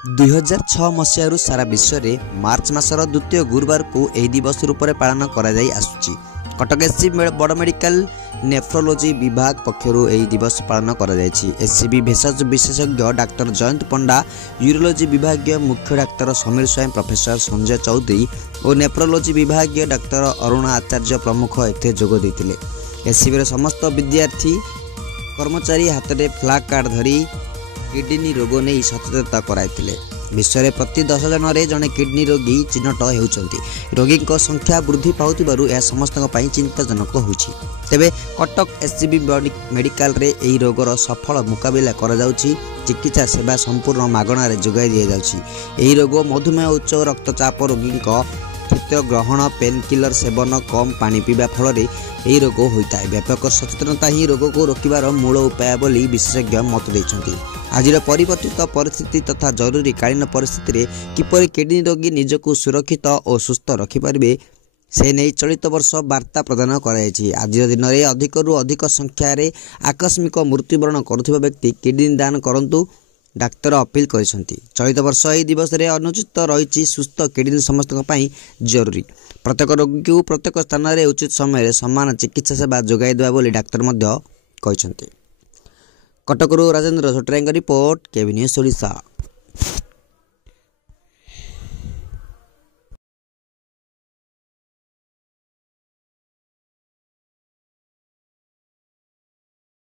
2006 मसीह सारा विश्व में मार्च मासर द्वितीय गुरुवार को यह दिवस रूप में पालन कर कटक एससीबी बड़ मेडिकल नेफ्रोलोजी विभाग पक्षर यह दिवस पालन कर एससीबी भेषज विशेषज्ञ डाक्टर जयंत पंडा, यूरोलोजी विभाग मुख्य डाक्तर समीर स्वयं, प्रोफेसर संजय चौधरी और नेफ्रोलोजी विभाग डाक्तर अरुणा आचार्य प्रमुख एथे जोग देते। एससीबी समस्त विद्यार्थी कर्मचारी हाथ में फ्लैग कार्ड धरी किडनी रोग नहीं सचेतनता कराइथिले। विश्व में प्रति 10 जन जड़े किडनी रोगी चिन्हट होउछंती। रोगी संख्या वृद्धि पाउथिबारु यह समस्त चिंताजनक होउछि। तेबे कटक एससीबी मेडिकल रे एही रोगर सफल मुकाबिला करा जाउछि। चिकित्सा सेवा संपूर्ण मागणा रे जोगाई दिया जाउछि। एही रोग मधुमेह, उच्च रक्तचाप रोगी खाद्य ग्रहण, पेन किलर सेवन, कम पानी पीवा फल यही रोग होता है। व्यापक सचेतनता ही रोग को रोकबार मूल उपाय बोली विशेषज्ञ मत देते। आज परिवर्तित परिस्थिति तथा जरूरी कालीन परिस्थिति रे किपरि किडनी रोगी निजको सुरक्षित और सुस्थ रखिपारे से नहीं चलित वर्ष वार्ता प्रदान कराई। आज दिन में अधिकरू अधिक संख्यार आकस्मिक मृत्युवरण करुवा व्यक्ति किडनी दान करंतु डाक्तर अपील करिसेंती। चलित वर्ष यह दिवस रे अनुचित रही सुस्थ किडनी समस्त जरूरी। प्रत्येक रोगी को प्रत्येक स्थान में उचित समय समान चिकित्सा सेवा जोगाई देवा बोली डाक्तर कटकरू Rajendra Sotrai report, KB news Odisha.